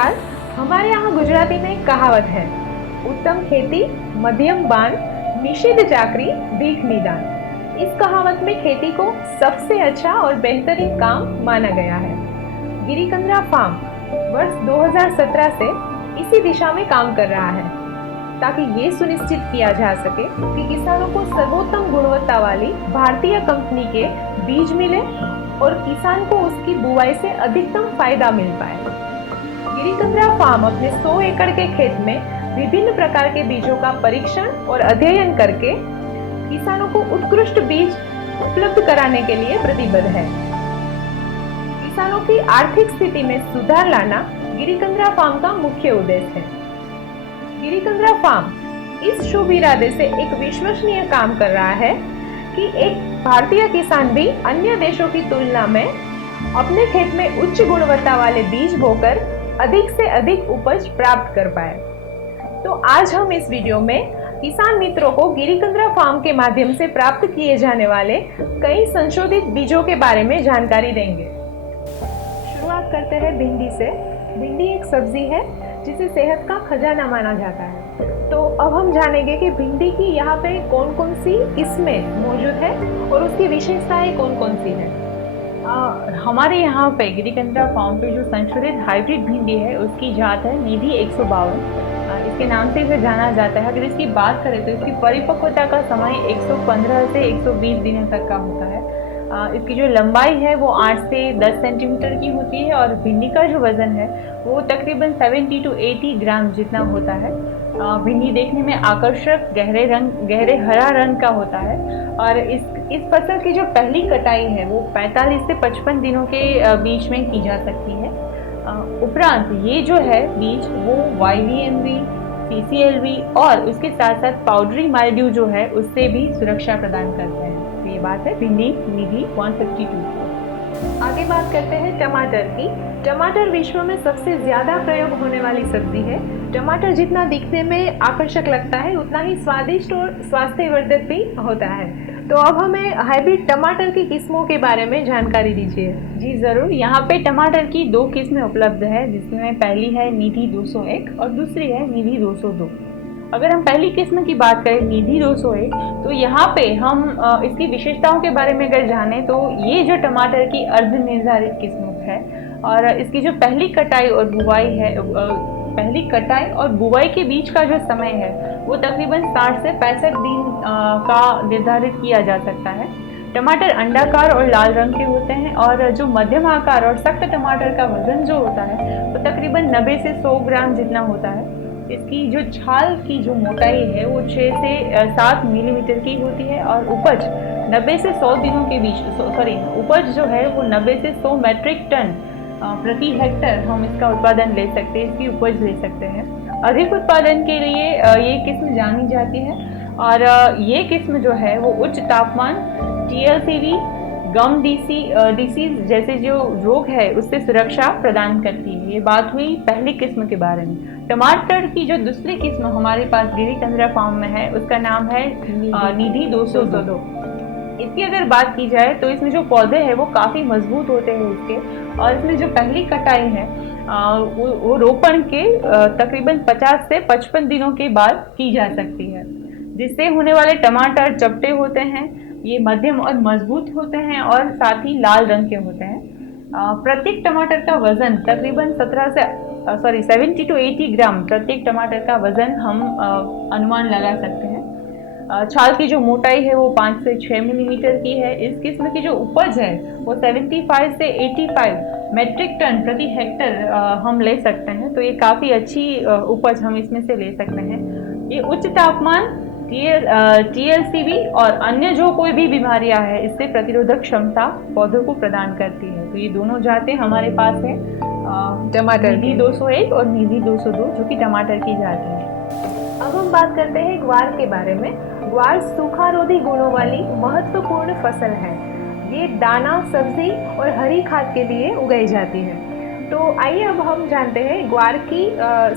नमस्कार। हमारे यहाँ गुजराती में एक कहावत है, उत्तम खेती मध्यम बान निषिद्ध चाकरी भीख निदान। इस कहावत में खेती को सबसे अच्छा और बेहतरीन काम माना गया है। गिरिकंद्रा फार्म वर्ष 2017 से इसी दिशा में काम कर रहा है ताकि ये सुनिश्चित किया जा सके कि किसानों को सर्वोत्तम गुणवत्ता वाली भारतीय कंपनी के बीज मिले और किसान को उसकी बुवाई से अधिकतम फायदा मिल पाए। गिरिकंद्रा फार्म अपने 100 एकड़ के खेत में विभिन्न प्रकार के बीजों का परीक्षण और अध्ययन करके किसानों को उत्कृष्ट बीज उपलब्ध कराने के लिए प्रतिबद्ध है। किसानों की आर्थिक स्थिति में सुधार लाना गिरिकंद्रा फार्म का मुख्य उद्देश्य है। गिरिकंद्रा फार्म इस शुभ इरादे से एक विश्वसनीय काम कर रहा है कि एक भारतीय किसान भी अन्य देशों की तुलना में अपने खेत में उच्च गुणवत्ता वाले बीज बोकर अधिक से अधिक उपज प्राप्त कर पाए। तो आज हम इस वीडियो में किसान मित्रों को गिरिकंद्रा फार्म के माध्यम से प्राप्त किए जाने वाले कई संशोधित बीजों के बारे में जानकारी देंगे। शुरुआत करते हैं भिंडी से। भिंडी एक सब्जी है जिसे सेहत का खजाना माना जाता है। तो अब हम जानेंगे कि भिंडी की यहाँ पे कौन कौन सी किस्में मौजूद है और उसकी विशेषताएं कौन कौन सी है। हमारे यहाँ पे गिरिकंद्रा फार्म पे जो संशोधित हाइब्रिड भिंडी है उसकी जात है निधि 152। इसके नाम से इसे जाना जाता है। अगर इसकी बात करें तो इसकी परिपक्वता का समय 115 से 120 दिनों तक का होता है। इसकी जो लंबाई है वो 8 से 10 सेंटीमीटर की होती है और भिंडी का जो वजन है वो तकरीबन 70 to 80 ग्राम जितना होता है। भिंडी देखने में आकर्षक गहरे हरा रंग का होता है और इस फसल की जो पहली कटाई है वो 45 से 55 दिनों के बीच में की जा सकती है। उपरांत ये जो है बीज वो YVMV, CCLV और उसके साथ साथ पाउडरी माइल्ड्यू जो है उससे भी सुरक्षा प्रदान करते हैं। तो ये बात है भिंडी निधि 152। आगे बात करते हैं टमाटर की। टमाटर विश्व में सबसे ज्यादा प्रयोग होने वाली सब्जी है। टमाटर जितना दिखने में आकर्षक लगता है उतना ही स्वादिष्ट और स्वास्थ्यवर्धक भी होता है। तो अब हमें हाइब्रिड टमाटर की किस्मों के बारे में जानकारी दीजिए। जी ज़रूर। यहाँ पे टमाटर की 2 किस्में उपलब्ध है जिसमें पहली है निधि 201 और दूसरी है निधि 202। अगर हम पहली किस्म की बात करें निधि 201 तो यहाँ पे हम इसकी विशेषताओं के बारे में अगर जानें तो ये जो टमाटर की अर्ध निर्धारित किस्म है और इसकी जो पहली कटाई और बुवाई के बीच का जो समय है वो तकरीबन 60 से 65 दिन का निर्धारित किया जा सकता है। टमाटर अंडाकार और लाल रंग के होते हैं और जो मध्यम आकार और सख्त टमाटर का वजन जो होता है वो तकरीबन 90 से 100 ग्राम जितना होता है। इसकी जो छाल की जो मोटाई है वो 6 से 7 मिलीमीटर की होती है और उपज 90 से 100 दिनों के बीच उपज जो है वो 90 से 100 मैट्रिक टन प्रति हेक्टर हम इसका उत्पादन ले सकते हैं, इसकी उपज ले सकते हैं। अधिक उत्पादन के लिए ये किस्म जानी जाती है और ये किस्म जो है वो उच्च तापमान, TLCV, गम डिसीज जैसे जो रोग है उससे सुरक्षा प्रदान करती है। ये बात हुई पहली किस्म के बारे में। टमाटर की जो दूसरी किस्म हमारे पास गिरिकंद्रा फार्म में है उसका नाम है निधि 202। इसकी अगर बात की जाए तो इसमें जो पौधे हैं वो काफ़ी मजबूत होते हैं इसके और इसमें जो पहली कटाई है वो रोपण के तकरीबन 50 से 55 दिनों के बाद की जा सकती है, जिससे होने वाले टमाटर चपटे होते हैं, ये मध्यम और मजबूत होते हैं और साथ ही लाल रंग के होते हैं। प्रत्येक टमाटर का वजन तकरीबन 70 to 80 ग्राम प्रत्येक टमाटर का वजन हम अनुमान लगा सकते हैं। छाल की जो मोटाई है वो 5 से 6 मिलीमीटर की है। इस किस्म की जो उपज है वो 75 से 85 मैट्रिक टन प्रति हेक्टर हम ले सकते हैं। तो ये काफ़ी अच्छी उपज हम इसमें से ले सकते हैं। ये उच्च तापमान, TLCV और अन्य जो कोई भी बीमारियां हैं इससे प्रतिरोधक क्षमता पौधों को प्रदान करती है। तो ये दोनों जातें हमारे पास है टमाटर निधि 201 और निधि 202 जो कि टमाटर की जाती है। अब हम बात करते हैं ग्वार के बारे में। ग्वार सूखारोधी गुणों वाली महत्वपूर्ण फसल है। ये दाना, सब्जी और हरी खाद के लिए उगाई जाती है। तो आइए अब हम जानते हैं ग्वार की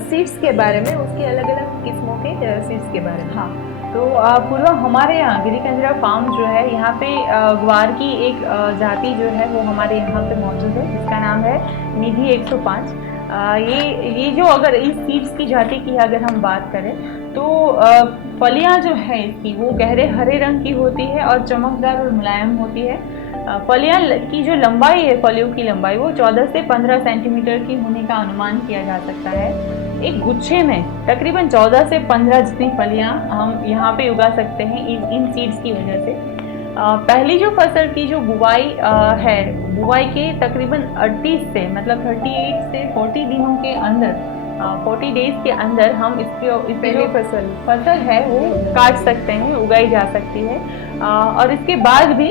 सीड्स के बारे में, उसकी अलग अलग किस्मों के सीड्स के बारे में। हाँ, तो पूर्व हमारे यहाँ गिरिकंद्रा फार्म जो है यहाँ पे ग्वार की एक जाति जो है वो हमारे यहाँ पे मौजूद है जिसका नाम है निधि 105। ये जो अगर इस सीड्स की जाति की अगर हम बात करें तो फलियां जो है इसकी वो गहरे हरे रंग की होती है और चमकदार और मुलायम होती है। फलियां की जो लंबाई है, फलियों की लंबाई वो 14 से 15 सेंटीमीटर की होने का अनुमान किया जा सकता है। एक गुच्छे में तकरीबन 14 से 15 जितनी फलियां हम यहाँ पे उगा सकते हैं इन सीड्स की वजह से। पहली जो फसल की जो बुवाई है, बुवाई के तकरीबन 38 से मतलब 38 से 40 दिनों के अंदर 40 डेज के अंदर हम इसकी पहली फसल है वो काट सकते हैं, उगाई जा सकती है और इसके बाद भी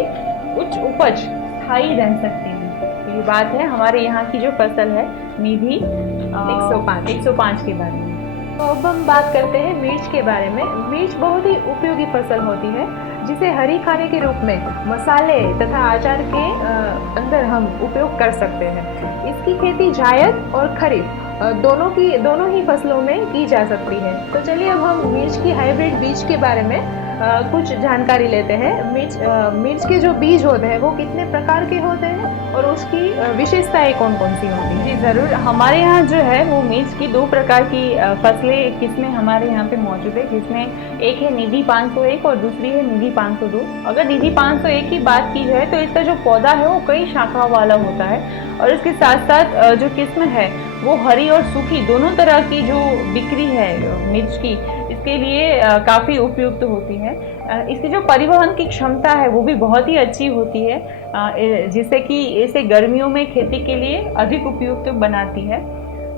उच्च उपज स्थायी रह सकती है। ये बात है हमारे यहाँ की जो फसल है निधि 105 के बारे में। तो अब हम बात करते हैं मिर्च के बारे में। मिर्च बहुत ही उपयोगी फसल होती है जिसे हरी खाने के रूप में मसाले तथा अचार के अंदर हम उपयोग कर सकते हैं। इसकी खेती जायद और खरीफ दोनों ही फसलों में की जा सकती है। तो चलिए अब हम मिर्च की हाइब्रिड बीज के बारे में कुछ जानकारी लेते हैं। मिर्च के जो बीज होते हैं वो कितने प्रकार के होते हैं और उसकी विशेषताएं कौन कौन सी होती हैं? जी ज़रूर। हमारे यहाँ जो है वो मिर्च की 2 प्रकार की फसलें किस्में हमारे यहाँ पे मौजूद है, जिसमें एक है निधि 501 और दूसरी है निधि 502। अगर निधि 501 की बात की जाए तो इसका जो पौधा है वो कई शाखाओं वाला होता है और इसके साथ साथ जो किस्म है वो हरी और सूखी दोनों तरह की जो बिक्री है मिर्च की, इसके लिए काफ़ी उपयुक्त होती है। इसकी जो परिवहन की क्षमता है वो भी बहुत ही अच्छी होती है, जिससे कि इसे गर्मियों में खेती के लिए अधिक उपयुक्त बनाती है।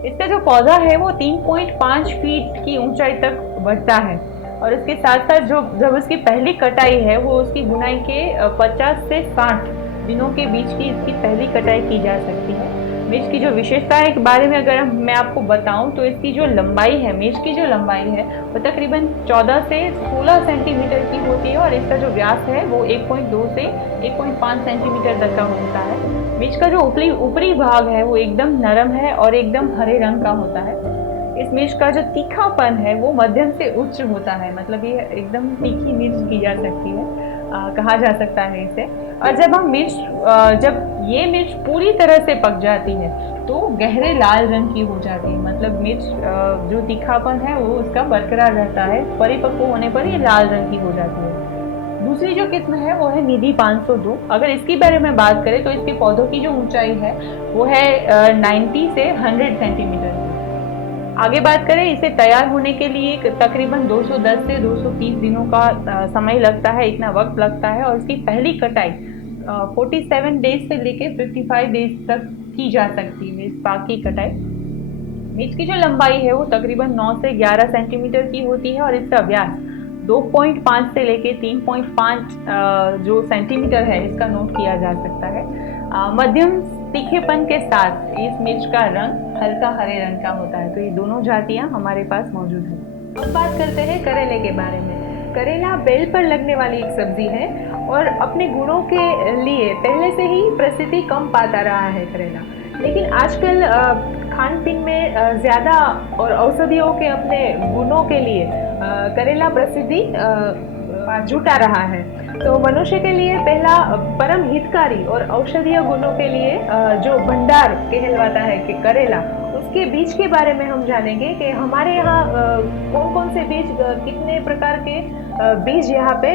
इसका जो पौधा है वो 3.5 फीट की ऊंचाई तक बढ़ता है और इसके साथ साथ जब उसकी पहली कटाई है वो उसकी बुनाई के 50 से 60 दिनों के बीच की इसकी पहली कटाई की जा सकती है। मिर्च की जो विशेषताएं के बारे में अगर मैं आपको बताऊं तो इसकी जो लंबाई है, मिर्च की जो लंबाई है वो तकरीबन 14 से 16 सेंटीमीटर की होती है और इसका जो व्यास है वो 1.2 से 1.5 सेंटीमीटर तक का होता है। मिर्च का जो ऊपरी भाग है वो एकदम नरम है और एकदम हरे रंग का होता है। इस मिर्च का जो तीखापन है वो मध्यम से उच्च होता है, मतलब ये एकदम तीखी मिर्च की जा सकती है, कहा जा सकता है इसे। और जब ये मिर्च पूरी तरह से पक जाती है तो गहरे लाल रंग की हो जाती है, मतलब मिर्च जो तीखापन है वो उसका बरकरार रहता है, परिपक्व होने पर ये लाल रंग की हो जाती है। दूसरी जो किस्म है वो है निधि 502। अगर इसके बारे में बात करें तो इसके पौधों की जो ऊंचाई है वो है 90 से 100 सेंटीमीटर। आगे बात करें, इसे तैयार होने के लिए तकरीबन 210 से 230 दिनों का समय लगता है, इतना वक्त लगता है और इसकी पहली कटाई 47 डेज से लेके 55 डेज तक की जा सकती है, इस पाक की कटाई। मिर्च की जो लंबाई है वो तकरीबन 9 से 11 सेंटीमीटर की होती है और इसका व्यास 2.5 से लेके 3.5 जो सेंटीमीटर है इसका नोट किया जा सकता है। मध्यम तीखेपन के साथ इस मिर्च का रंग हल्का हरे रंग का होता है। तो ये दोनों जातियां हमारे पास मौजूद हैं। अब बात करते हैं करेले के बारे में। करेला बेल पर लगने वाली एक सब्जी है और अपने गुणों के लिए पहले से ही प्रसिद्धि कम पाता रहा है करेला, लेकिन आजकल खान पीन में ज़्यादा और औषधियों के अपने गुणों के लिए करेला प्रसिद्धि जुटा रहा है। तो मनुष्य के लिए पहला परम हितकारी और औषधीय गुणों के लिए जो भंडार कहलवाता है कि करेला, उसके बीज के बारे में हम जानेंगे कि हमारे यहाँ कौन कौन से बीज, कितने प्रकार के बीज यहाँ पे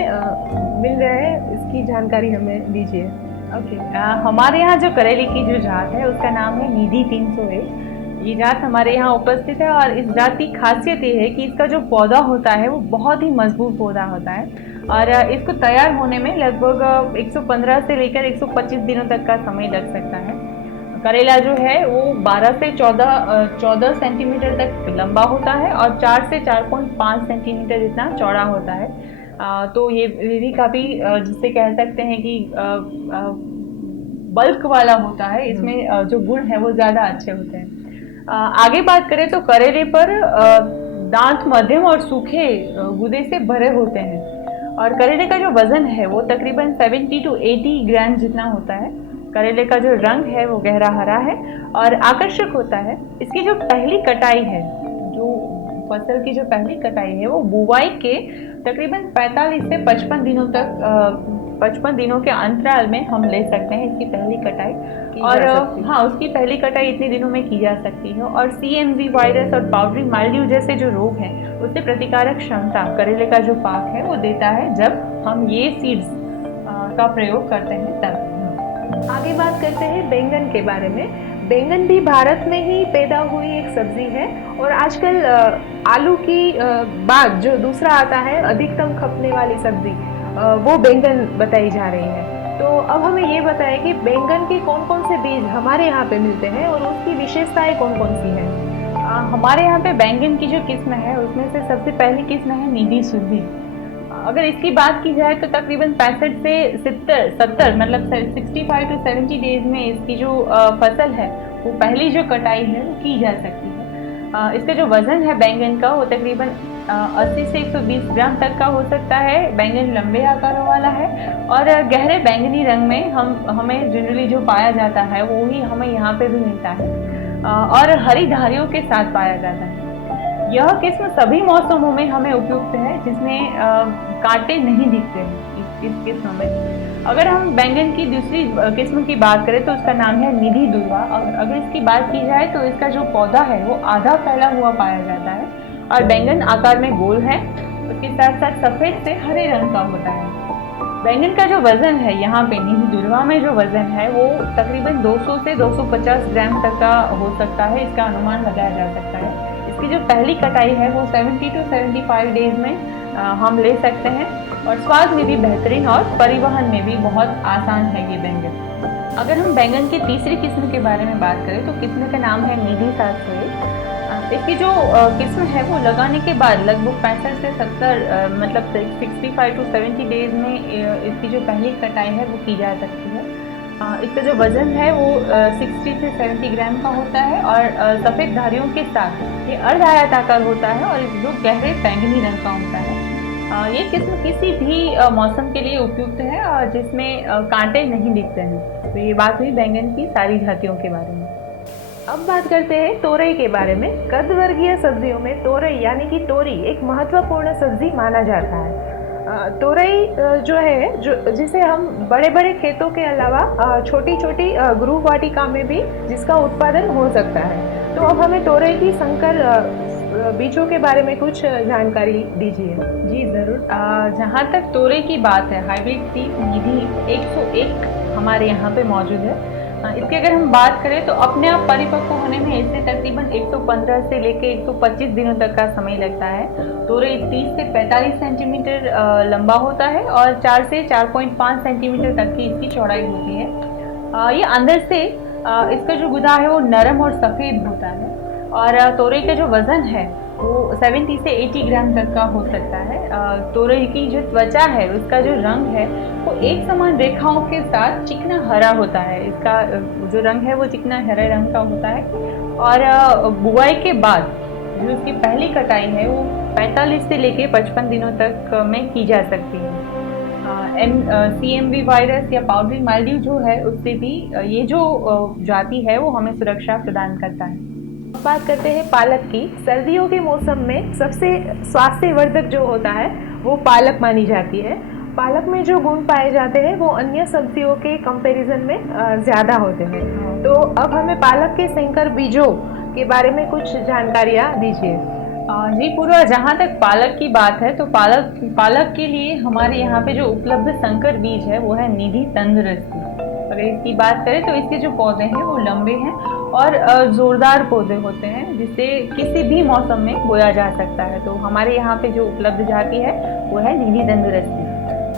मिल रहे हैं, इसकी जानकारी हमें दीजिए। ओके, हमारे यहाँ जो करेले की जो जात है उसका नाम है निधि 301। ये जात हमारे यहाँ उपस्थित है और इस जात की खासियत ये है कि इसका जो पौधा होता है वो बहुत ही मजबूत पौधा होता है और इसको तैयार होने में लगभग 115 से लेकर 125 दिनों तक का समय लग सकता है। करेला जो है वो 12 से 14 सेंटीमीटर तक लंबा होता है और 4 से 4.5 सेंटीमीटर इतना चौड़ा होता है। तो ये भी काफ़ी जिससे कह सकते हैं कि बल्क वाला होता है, इसमें जो गुण है वो ज़्यादा अच्छे होते हैं। आगे बात करें तो करेले पर दांत मध्यम और सूखे गूदे से भरे होते हैं और करेले का जो वजन है वो तकरीबन 70 to 80 ग्राम जितना होता है। करेले का जो रंग है वो गहरा हरा है और आकर्षक होता है। इसकी जो पहली कटाई है, जो फसल की जो पहली कटाई है वो बुवाई के तकरीबन 45 से 55 दिनों तक 55 दिनों के अंतराल में हम ले सकते हैं इसकी पहली कटाई। और हाँ, उसकी पहली कटाई इतने दिनों में की जा सकती है। और CMV वायरस और पाउडरी माइल्ड्यू जैसे जो रोग हैं उससे प्रतिकारक क्षमता करेले का जो पाक है वो देता है जब हम ये सीड्स का प्रयोग करते हैं तब। आगे बात करते हैं बैंगन के बारे में। बैंगन भी भारत में ही पैदा हुई एक सब्जी है और आजकल आलू की बाद जो दूसरा आता है अधिकतम खपने वाली सब्जी वो बैंगन बताई जा रही है। तो अब हमें ये बताएं कि बैंगन के कौन कौन से बीज हमारे यहाँ पे मिलते हैं और उसकी विशेषताएं कौन कौन सी हैं? हमारे यहाँ पे बैंगन की जो किस्म है उसमें से सबसे पहली किस्म है निधि शुद्धि। अगर इसकी बात की जाए तो तकरीबन 65 से 70 मतलब 65 to 70 डेज में इसकी जो फसल है वो पहली जो कटाई है वो की जा सकती है। इसका जो वजन है बैंगन का वो तकरीबन 80 से 120 ग्राम तक का हो सकता है। बैंगन लंबे आकारों वाला है और गहरे बैंगनी रंग में हमें जनरली जो पाया जाता है वो ही हमें यहाँ पे भी मिलता है और हरी धारियों के साथ पाया जाता है। यह किस्म सभी मौसमों में हमें उपयुक्त है जिसमें कांटे नहीं दिखते हैं इस किस्म में। अगर हम बैंगन की दूसरी किस्म की बात करें तो उसका नाम है निधि दुर्वा। अगर इसकी बात की जाए तो इसका जो पौधा है वो आधा फैला हुआ पाया जाता है और बैंगन आकार में गोल है। उसके साथ साथ सफ़ेद से हरे रंग का होता है। बैंगन का जो वज़न है यहाँ पे निधि दुर्वा में जो वज़न है वो तकरीबन 200 से 250 ग्राम तक का हो सकता है, इसका अनुमान लगाया जा सकता है। इसकी जो पहली कटाई है वो 70 to 75 डेज में हम ले सकते हैं और स्वाद में भी बेहतरीन और परिवहन में भी बहुत आसान है ये बैंगन। अगर हम बैंगन की तीसरी किस्म के बारे में बात करें तो किस्म का नाम है निधि सासोए। इसकी जो किस्म है वो लगाने के बाद लगभग 65 से 70 मतलब 65 to 70 डेज में इसकी जो पहली कटाई है वो की जा सकती है। इसका जो वज़न है वो 60 से 70 ग्राम का होता है और सफ़ेद धारियों के साथ ये अर्ध आयताकार होता है और जो गहरे बैंगनी रंग का होता है। ये किस्म किसी भी मौसम के लिए उपयुक्त है और जिसमें कांटे नहीं दिखते हैं। तो ये बात हुई बैंगन की सारी जातियों के बारे में। अब बात करते हैं तोरई के बारे में। कदवर्गीय सब्जियों में तोरई यानी कि तोरी एक महत्वपूर्ण सब्जी माना जाता है। तोरई जो है जिसे हम बड़े बड़े खेतों के अलावा छोटी छोटी गृह वाटिका में भी जिसका उत्पादन हो सकता है। तो अब हमें तोरई की संकर बीजों के बारे में कुछ जानकारी दीजिए। जी ज़रूर। जहाँ तक तोरई की बात है हाइब्रिड सीड निधि 101 हमारे यहाँ पे मौजूद है। इसकी अगर हम बात करें तो अपने आप परिपक्व होने में इसे तकरीबन 115 से लेकर 125 दिनों तक का समय लगता है। तोरई 30 से 45 सेंटीमीटर लंबा होता है और 4 से 4.5 सेंटीमीटर तक की इसकी चौड़ाई होती है। ये अंदर से इसका जो गुदा है वो नरम और सफ़ेद होता है और तोरई का जो वज़न है वो 70 से 80 ग्राम तक का हो सकता है। तोरई की जो त्वचा है उसका जो रंग है वो एक समान रेखाओं के साथ चिकना हरा होता है। इसका जो रंग है वो चिकना हरे रंग का होता है और बुआई के बाद जो उसकी पहली कटाई है वो 45 से लेके 55 दिनों तक में की जा सकती है। CMV वायरस या पाउडरी माइल्ड्यू जो है उससे भी ये जो जाति है वो हमें सुरक्षा प्रदान करता है। बात करते हैं पालक की। सर्दियों के मौसम में सबसे स्वास्थ्यवर्धक जो होता है वो पालक मानी जाती है। पालक में जो गुण पाए जाते हैं वो अन्य सब्जियों के कंपैरिजन में ज़्यादा होते हैं। तो अब हमें पालक के संकर बीजों के बारे में कुछ जानकारियाँ दीजिए। जी पूर्वा, जहाँ तक पालक की बात है तो पालक के लिए हमारे यहाँ पे जो उपलब्ध संकर बीज है वो है निधि तंदुरुस्ती। अगर इसकी बात करें तो इसके जो पौधे हैं वो लंबे हैं और ज़ोरदार पौधे होते हैं जिसे किसी भी मौसम में बोया जा सकता है। तो हमारे यहाँ पे जो उपलब्ध जाति है वो है निधि तंदुरुस्ती।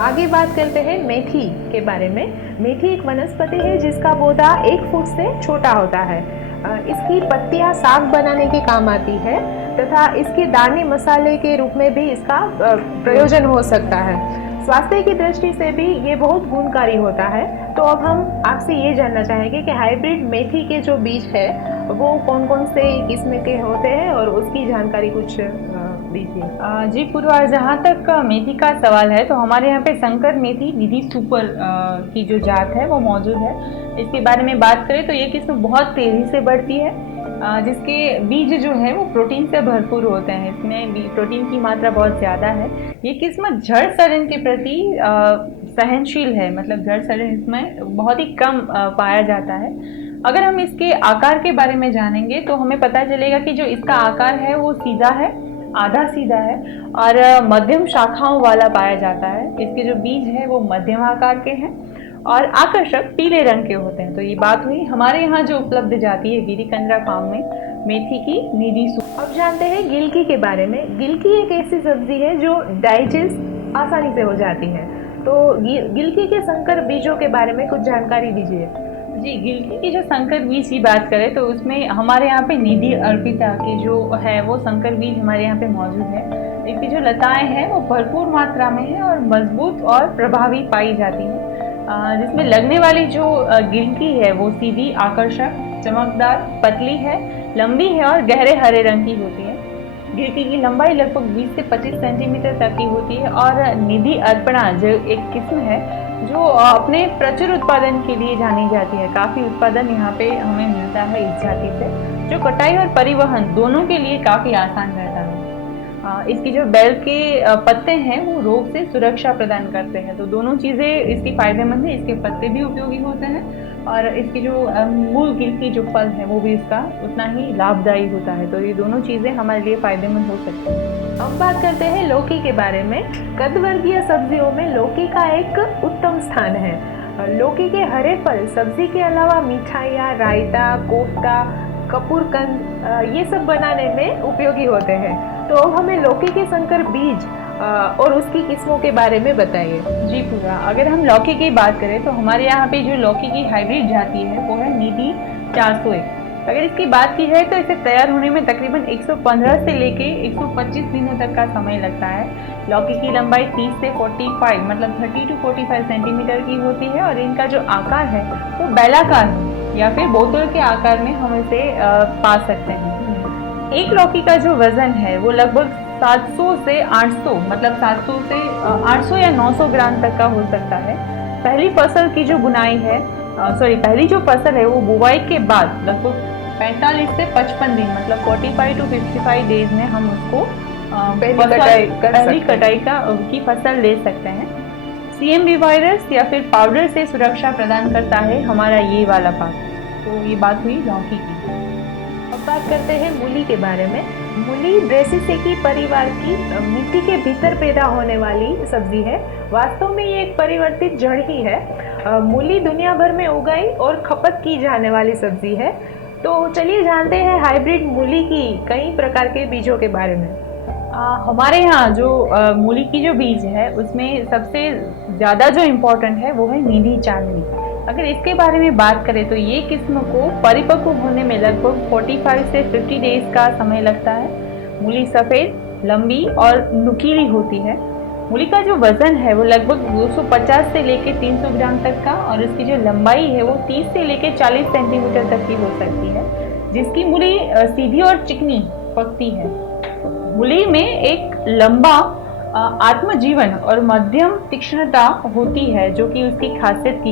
आगे बात करते हैं मेथी के बारे में। मेथी एक वनस्पति है जिसका पौधा 1 फुट से छोटा होता है। इसकी पत्तियां साग बनाने के काम आती है तथा इसके दाने मसाले के रूप में भी इसका प्रयोजन हो सकता है। स्वास्थ्य की दृष्टि से भी ये बहुत गुणकारी होता है। तो अब हम आपसे ये जानना चाहेंगे कि हाइब्रिड मेथी के जो बीज है वो कौन कौन से किस्म के होते हैं और उसकी जानकारी कुछ दीजिए। जी पूर्वा, जहाँ तक मेथी का सवाल है तो हमारे यहाँ पे संकर मेथी निधि सुपर की जो जात है वो मौजूद है। इसके बारे में बात करें तो ये किस्म बहुत तेज़ी से बढ़ती है जिसके बीज जो है वो प्रोटीन से भरपूर होते हैं। इसमें प्रोटीन की मात्रा बहुत ज़्यादा है। ये किस्म जड़ सड़न के प्रति सहनशील है, मतलब जड़ सड़न इसमें बहुत ही कम पाया जाता है। अगर हम इसके आकार के बारे में जानेंगे तो हमें पता चलेगा कि जो इसका आकार है वो सीधा है, आधा सीधा है और मध्यम शाखाओं वाला पाया जाता है। इसके जो बीज है वो मध्यम आकार के हैं और आकर्षक पीले रंग के होते हैं। तो ये बात हुई हमारे यहाँ जो उपलब्ध जाती है गिरिकंदरा फार्म में मेथी की नीदी सूप। अब जानते हैं गिलकी के बारे में। गिलकी एक ऐसी सब्जी है जो डाइजेस्ट आसानी से हो जाती है। तो गिलकी के संकर बीजों के बारे में कुछ जानकारी दीजिए। जी, गिलकी की जो संकर बीज की बात करें तो उसमें हमारे यहाँ पे निधि अर्पिता की जो है वो संकर बीज हमारे यहाँ पे मौजूद है। इसकी जो लताएं हैं वो भरपूर मात्रा में है और मजबूत और प्रभावी पाई जाती है। जिसमें लगने वाली जो गिलकी है वो सीधी, आकर्षक, चमकदार, पतली है, लंबी है और गहरे हरे रंग की होती है। गिलकी की लंबाई लगभग 20 से 25 सेंटीमीटर तक की होती है और निधि अर्पणा जो एक किस्म है जो अपने प्रचुर उत्पादन के लिए जानी जाती है। काफ़ी उत्पादन यहाँ पे हमें मिलता है इस जाति से, जो कटाई और परिवहन दोनों के लिए काफ़ी आसान रहता है। इसकी जो बेल के पत्ते हैं वो रोग से सुरक्षा प्रदान करते हैं, तो दोनों चीज़ें इसकी फायदेमंद है। इसके पत्ते भी उपयोगी होते हैं और इसकी जो मूल गिलकी जो फल है वो भी इसका उतना ही लाभदायी होता है। तो ये दोनों चीज़ें हमारे लिए फायदेमंद हो सकती हैं। अब बात करते हैं लौकी के बारे में। कदवर्गीय सब्जियों में लौकी का एक उत्तम स्थान है। लौकी के हरे फल सब्जी के अलावा मिठाइयाँ, रायता, कोफ्ता, कपूरकंद ये सब बनाने में उपयोगी होते हैं। तो अब हमें लौकी के संकर बीज और उसकी किस्मों के बारे में बताइए। जी पूरा, अगर हम लौकी की बात करें तो हमारे यहाँ पे जो लौकी की हाइब्रिड जाति है वो है निधि 401। अगर इसकी बात की जाए तो इसे तैयार होने में तकरीबन 115 से लेके 125 दिनों तक का समय लगता है। लौकी की लंबाई 30 से 45 मतलब 30 to 45 सेंटीमीटर की होती है और इनका जो आकार है वो बेलाकार या फिर बोतल के आकार में हम इसे पा सकते हैं। एक लौकी का जो वजन है वो लगभग 700 से 800 मतलब 700 से 800 या 900 ग्राम तक का हो सकता है। पहली फसल की जो बुनाई है पहली जो फसल है वो बुवाई के बाद लगभग 45 से 55 दिन मतलब 45 to 55 डेज में हम उसको पहली कटाई की फसल ले सकते हैं। CMV वायरस या फिर पाउडर से सुरक्षा प्रदान करता है हमारा ये वाला पाक। तो ये बात हुई लौकी की। अब बात करते हैं मूली के बारे में। मूली ब्रेसिसेकी परिवार की मिट्टी के भीतर पैदा होने वाली सब्जी है। वास्तव में ये एक परिवर्तित जड़ ही है। मूली दुनिया भर में उगाई और खपत की जाने वाली सब्जी है। तो चलिए जानते हैं हाइब्रिड मूली की कई प्रकार के बीजों के बारे में। हमारे यहाँ जो मूली की जो बीज है उसमें सबसे ज़्यादा जो इम्पोर्टेंट है वो है निधि चांदनी। अगर इसके बारे में बात करें तो ये किस्म को परिपक्व होने में लगभग 45 से 50 डेज का समय लगता है। मूली सफ़ेद, लंबी और नुकीली होती है। मूली का जो वज़न है वो लगभग 250 से लेकर 300 ग्राम तक का और इसकी जो लंबाई है वो 30 से लेकर 40 सेंटीमीटर तक की हो सकती है, जिसकी मूली सीधी और चिकनी पकती है। मूली में एक लंबा आत्मजीवन और मध्यम तीक्ष्णता होती है जो कि उसकी खासियत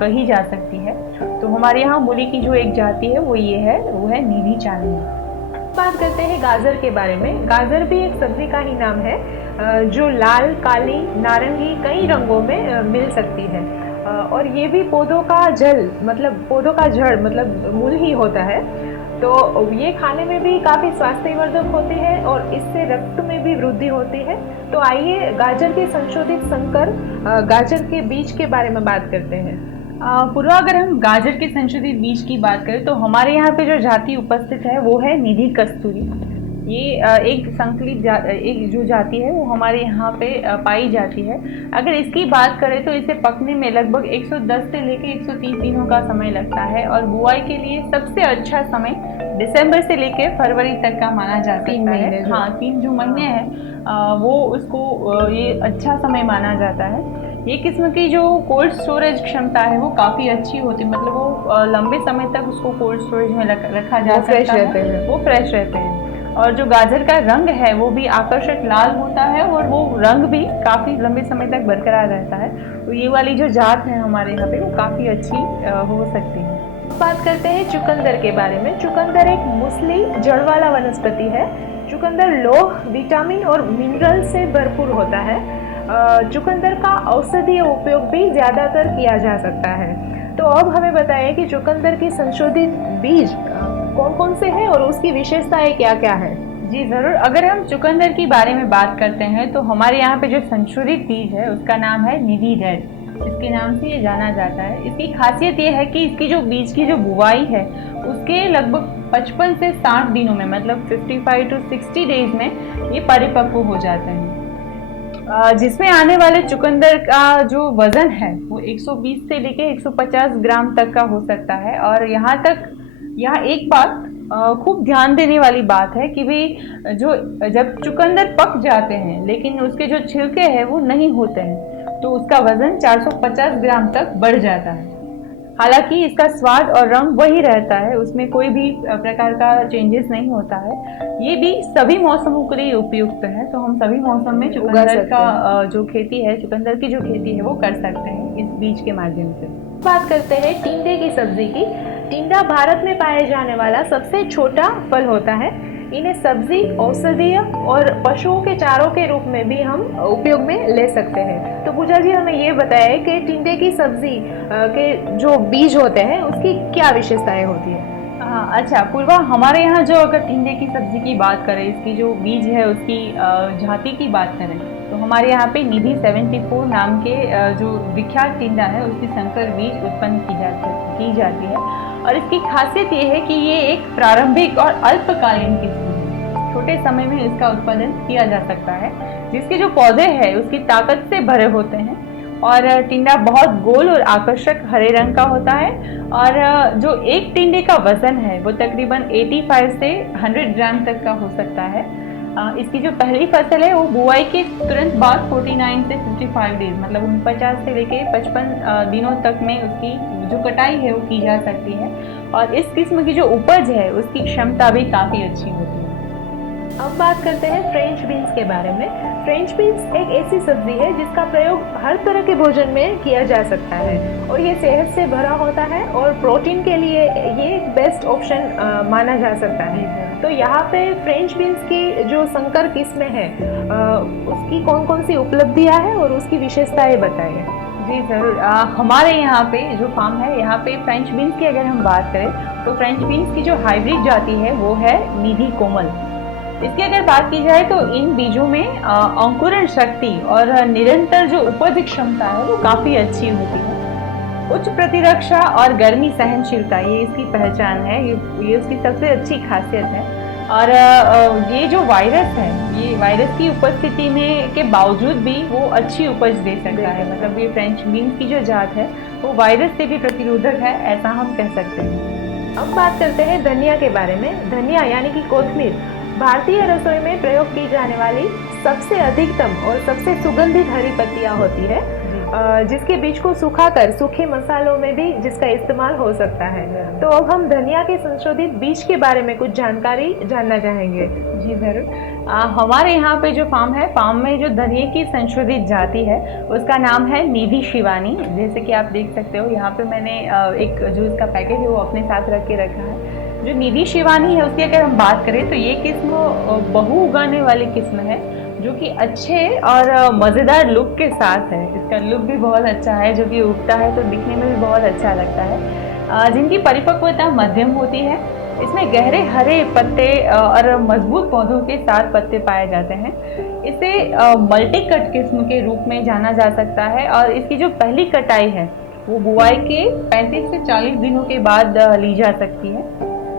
कही जा सकती है। तो हमारे यहाँ मूली की जो एक जाति है वो है निधि चांदनी। बात करते हैं गाजर के बारे में। गाजर भी एक सब्जी का ही नाम है जो लाल, काली, नारंगी कई रंगों में मिल सकती है और ये भी पौधों का जड़ मतलब मूल ही होता है। तो ये खाने में भी काफ़ी स्वास्थ्यवर्धक होती है और इससे रक्त में भी वृद्धि होती है। तो आइए गाजर के संशोधित संकर गाजर के बीज के बारे में बात करते हैं। पूर्वा, अगर हम गाजर के संशोधित बीज की बात करें तो हमारे यहाँ पे जो जाति उपस्थित है वो है निधि कस्तूरी। ये एक संकलित एक जो जाति है वो हमारे यहाँ पे पाई जाती है। अगर इसकी बात करें तो इसे पकने में लगभग 110 से लेकर 130 दिनों का समय लगता है और बुआई के लिए सबसे अच्छा समय दिसंबर से लेकर फरवरी तक का माना जा सकता है। हाँ, 3 जो महीने हैं वो उसको ये अच्छा समय माना जाता है। ये किस्म की जो कोल्ड स्टोरेज क्षमता है वो काफ़ी अच्छी होती है, मतलब वो लंबे समय तक उसको कोल्ड स्टोरेज में रखा जा सकता है, वो फ्रेश रहते हैं। और जो गाजर का रंग है वो भी आकर्षक लाल होता है और वो रंग भी काफ़ी लंबे समय तक बरकरार रहता है। तो ये वाली जो जात है हमारे यहाँ पे वो काफ़ी अच्छी हो सकती है। बात करते हैं चुकंदर के बारे में। चुकंदर एक मूसली जड़ वाला वनस्पति है। चुकंदर लौह, विटामिन और मिनरल से भरपूर होता है। चुकंदर का औषधीय उपयोग भी ज़्यादातर किया जा सकता है। तो अब हमें बताइए कि चुकंदर की संशोधित बीज कौन कौन से हैं और उसकी विशेषताएं क्या क्या है। जी ज़रूर। अगर हम चुकंदर के बारे में बात करते हैं तो हमारे यहाँ पे जो संशोधित बीज है उसका नाम है निधि रेड, इसके नाम से ये जाना जाता है। इसकी खासियत ये है कि इसकी जो बीज की जो बुवाई है उसके लगभग 55 से 60 दिनों में, मतलब 55 to 60 डेज में ये परिपक्व हो जाते हैं। जिसमें आने वाले चुकंदर का जो वजन है वो 120 से लेके 150 ग्राम तक का हो सकता है। और यहाँ एक बात खूब ध्यान देने वाली बात है कि भाई जब चुकंदर पक जाते हैं लेकिन उसके जो छिलके हैं वो नहीं होते हैं तो उसका वजन 450 ग्राम तक बढ़ जाता है। हालांकि इसका स्वाद और रंग वही रहता है, उसमें कोई भी प्रकार का चेंजेस नहीं होता है। ये भी सभी मौसमों के लिए उपयुक्त है, तो हम सभी मौसम में चुकंदर का जो खेती है, चुकंदर की जो खेती है वो कर सकते हैं इस बीज के माध्यम से। बात करते हैं टिंडे की सब्जी की। टिंडा भारत में पाए जाने वाला सबसे छोटा फल होता है। इन्हें सब्जी, औषधीय और पशुओं के चारों के रूप में भी हम उपयोग में ले सकते हैं। तो पूजा जी हमें ये बताएं कि टिंडे की सब्जी के जो बीज होते हैं उसकी क्या विशेषताएं होती है। अच्छा पूर्वा, हमारे यहाँ जो अगर टिंडे की सब्जी की बात करें, इसकी जो बीज है उसकी जाति की बात करें तो हमारे यहाँ पे निधि 74 नाम के जो विख्यात टिंडा है उसकी संकर बीज उत्पन्न की जाती है। और इसकी खासियत ये है कि ये एक प्रारंभिक और अल्पकालीन किस्म है। छोटे समय में इसका उत्पादन किया जा सकता है। जिसके जो पौधे हैं उसकी ताकत से भरे होते हैं और टिंडा बहुत गोल और आकर्षक हरे रंग का होता है। और जो एक टिंडे का वजन है वो तकरीबन 85 से 100 ग्राम तक का हो सकता है। इसकी जो पहली फसल है वो बुआई के तुरंत बाद 49 से 55 डेज, मतलब 49 से लेके 55 दिनों तक में उसकी जो कटाई है वो की जा सकती है। और इस किस्म की जो उपज है उसकी क्षमता भी काफ़ी अच्छी होती है। अब बात करते हैं फ्रेंच बीन्स के बारे में। फ्रेंच बीन्स एक ऐसी सब्जी है जिसका प्रयोग हर तरह के भोजन में किया जा सकता है और ये सेहत से भरा होता है और प्रोटीन के लिए ये एक बेस्ट ऑप्शन माना जा सकता है। तो यहाँ पे फ्रेंच बीन्स की जो संकर किस्में हैं उसकी कौन कौन सी उपलब्धियाँ हैं और उसकी विशेषताएं बताइए। जी ज़रूर। हमारे यहाँ पे जो फार्म है यहाँ पे फ्रेंच बीन्स की अगर हम बात करें तो फ्रेंच बीन्स की जो हाइब्रिड जाति है वो है निधि कोमल। इसकी अगर बात की जाए तो इन बीजों में अंकुरण शक्ति और निरंतर जो उपज क्षमता है वो काफ़ी अच्छी होती है। उच्च प्रतिरक्षा और गर्मी सहनशीलता ये इसकी पहचान है, ये उसकी सबसे अच्छी खासियत है। और ये जो वायरस है, ये वायरस की उपस्थिति में के बावजूद भी वो अच्छी उपज दे सकता है। मतलब ये फ्रेंच बीन्स की जो जात है वो वायरस से भी प्रतिरोधक है, ऐसा हम कह सकते हैं। अब बात करते हैं धनिया के बारे में। धनिया यानी कि कोथमीर भारतीय रसोई में प्रयोग की जाने वाली सबसे अधिकतम और सबसे सुगंधित हरी पत्तियां होती है, जिसके बीज को सुखाकर सूखे मसालों में भी जिसका इस्तेमाल हो सकता है। तो अब हम धनिया के संशोधित बीज के बारे में कुछ जानकारी जानना चाहेंगे। जी ज़रूर। हमारे यहाँ पे जो फार्म में जो धनिया की संशोधित जाति है उसका नाम है निधि शिवानी। जैसे कि आप देख सकते हो यहाँ पे मैंने एक जो इसका पैकेट है वो अपने साथ रख के रखा है। जो निधि शिवानी है उसकी अगर हम बात करें तो ये किस्म बहु उगाने वाली किस्म है जो कि अच्छे और मज़ेदार लुक के साथ है। इसका लुक भी बहुत अच्छा है, जो कि उगता है तो दिखने में भी बहुत अच्छा लगता है। जिनकी परिपक्वता मध्यम होती है। इसमें गहरे हरे पत्ते और मजबूत पौधों के साथ पत्ते पाए जाते हैं। इसे मल्टी कट किस्म के रूप में जाना जा सकता है और इसकी जो पहली कटाई है वो बुआई के 35 से 40 दिनों के बाद ली जा सकती है।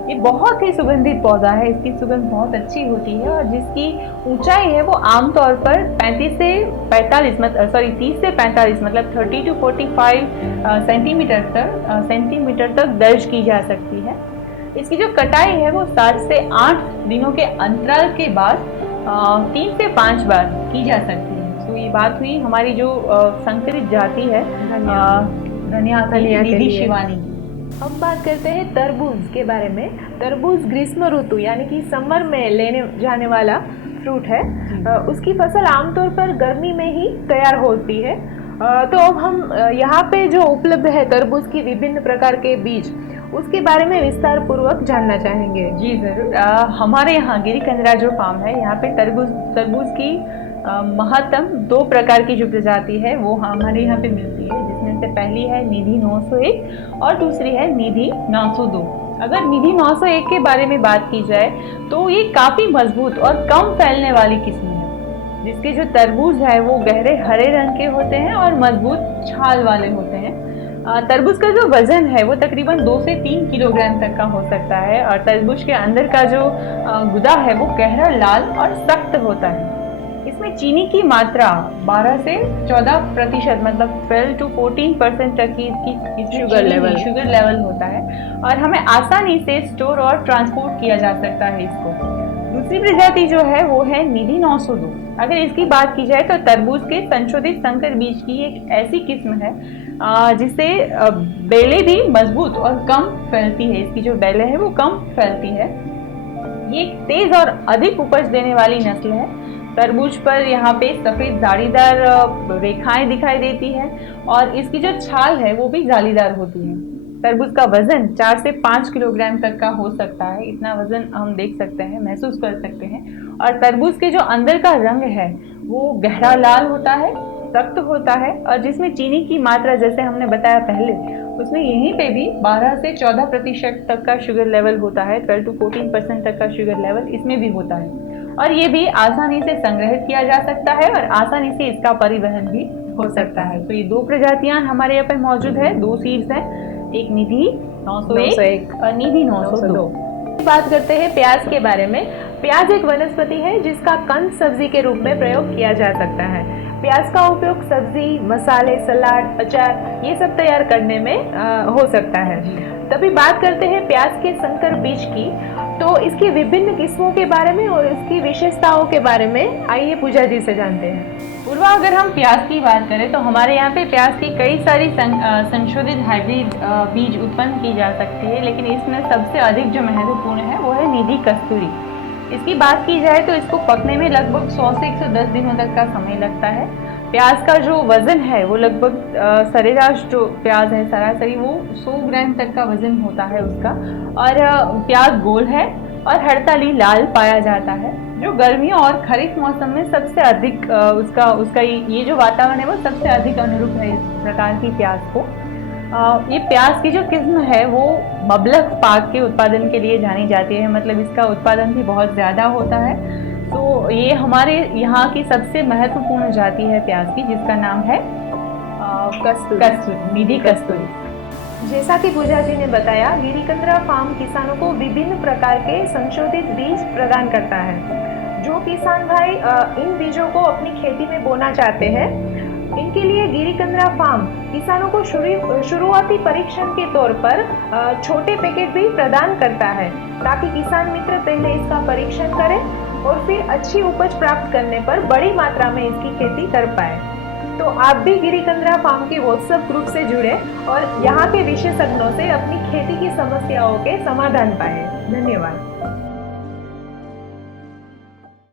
ये बहुत ही सुगंधित पौधा है, इसकी सुगंध बहुत अच्छी होती है और जिसकी ऊंचाई है वो आमतौर पर 30 से 45 मतलब 30 to 45 सेंटीमीटर तक दर्ज की जा सकती है। इसकी जो कटाई है वो 7 से 8 दिनों के अंतराल के बाद 3 से 5 बार की जा सकती है। तो ये बात हुई हमारी जो संकरित जाति है धनिया निधि शिवानी। अब बात करते हैं तरबूज के बारे में। तरबूज ग्रीष्म ऋतु यानी कि समर में लेने जाने वाला फ्रूट है। उसकी फसल आमतौर पर गर्मी में ही तैयार होती है। तो अब हम यहाँ पे जो उपलब्ध है तरबूज की विभिन्न प्रकार के बीज उसके बारे में विस्तार पूर्वक जानना चाहेंगे। जी ज़रूर। हमारे यहाँ गिरी कंदरा जो फार्म है यहाँ पे तरबूज की महत्तम 2 प्रकार की जो प्रजाति है वो हमारे यहाँ पे मिलती है, जिसमें से पहली है निधि 901 और दूसरी है निधि 902। अगर निधि 901 के बारे में बात की जाए तो ये काफ़ी मजबूत और कम फैलने वाली किस्म है, जिसके जो तरबूज है वो गहरे हरे रंग के होते हैं और मजबूत छाल वाले होते हैं। तरबूज का जो वजन है वो तकरीबन 2 से 3 किलोग्राम तक का हो सकता है और तरबूज के अंदर का जो गुदा है वो गहरा लाल और सख्त होता है। इसमें चीनी की मात्रा 12 से 14% मतलब 12 to 14% तक की इसकी शुगर लेवल होता है और हमें आसानी से स्टोर और ट्रांसपोर्ट किया जा सकता है इसको। दूसरी प्रजाति जो है वो है निधि 902। अगर इसकी बात की जाए तो तरबूज के संशोधित संकर बीज की एक ऐसी किस्म है जिससे बेलें भी मजबूत और कम फैलती है। इसकी जो बेलें है वो कम फैलती है। ये एक तेज और अधिक उपज देने वाली नस्ल है। तरबूज पर यहाँ पे सफ़ेद जालीदार रेखाएं दिखाई देती है और इसकी जो छाल है वो भी जालीदार होती है। तरबूज का वजन 4 से 5 किलोग्राम तक का हो सकता है, इतना वजन हम देख सकते हैं, महसूस कर सकते हैं। और तरबूज के जो अंदर का रंग है वो गहरा लाल होता है, सख्त होता है और जिसमें चीनी की मात्रा जैसे हमने बताया पहले, उसमें यहीं पे भी 12 से 14% तक का शुगर लेवल होता है। 12 to 14% तक का शुगर लेवल इसमें भी होता है और ये भी आसानी से संग्रहित किया जा सकता है और आसानी से इसका परिवहन भी हो सकता है। तो ये 2 प्रजातियां हमारे यहाँ पे मौजूद है, 2 सीड्स हैं, एक निधि 901 और निधि 902। बात करते हैं प्याज के बारे में। प्याज एक वनस्पति है जिसका कंद सब्जी के रूप में प्रयोग किया जा सकता है। प्याज का उपयोग सब्जी, मसाले, सलाद, अचार ये सब तैयार करने में हो सकता है। तभी बात करते हैं प्याज के संकर बीज की। तो इसकी विभिन्न किस्मों के बारे में और इसकी विशेषताओं के बारे में आइए पूजा जी से जानते हैं। पूर्वा, अगर हम प्याज की बात करें तो हमारे यहाँ पे प्याज की कई सारी संशोधित हाइब्रिड बीज उत्पन्न की जा सकती है, लेकिन इसमें सबसे अधिक जो महत्वपूर्ण है वो है निधि कस्तूरी। इसकी बात की जाए तो इसको पकने में लगभग 100 से 110 दिनों तक का समय लगता है। प्याज का जो वजन है वो लगभग सरेराश जो प्याज है सरासरी वो 100 ग्राम तक का वजन होता है उसका। और प्याज गोल है और हड़ताली लाल पाया जाता है, जो गर्मियों और खरीफ मौसम में सबसे अधिक उसका ये जो वातावरण है वो सबसे अधिक अनुरूप है इस प्रकार की प्याज को। ये प्याज की जो किस्म है वो मबलख पाक के उत्पादन के लिए जानी जाती है, मतलब इसका उत्पादन भी बहुत ज़्यादा होता है। तो ये हमारे यहाँ की सबसे महत्वपूर्ण जाति है प्याज की, जिसका नाम है निधि कस्तूरी। जैसा कि पूजा जी ने बताया, गिरिकंद्रा फार्म किसानों को विभिन्न प्रकार के संशोधित बीज प्रदान करता है। जो किसान भाई इन बीजों को अपनी खेती में बोना चाहते हैं, इनके लिए गिरिकंद्रा फार्म किसानों को शुरुआती परीक्षण के तौर पर छोटे पैकेट भी प्रदान करता है, ताकि किसान मित्र पहले इसका परीक्षण करें और फिर अच्छी उपज प्राप्त करने पर बड़ी मात्रा में इसकी खेती कर पाए। तो आप भी गिरिकंद्रा फार्म के व्हाट्सएप ग्रुप से जुड़े और यहाँ के विशेषज्ञों से अपनी खेती की समस्याओं के समाधान पाएं। धन्यवाद।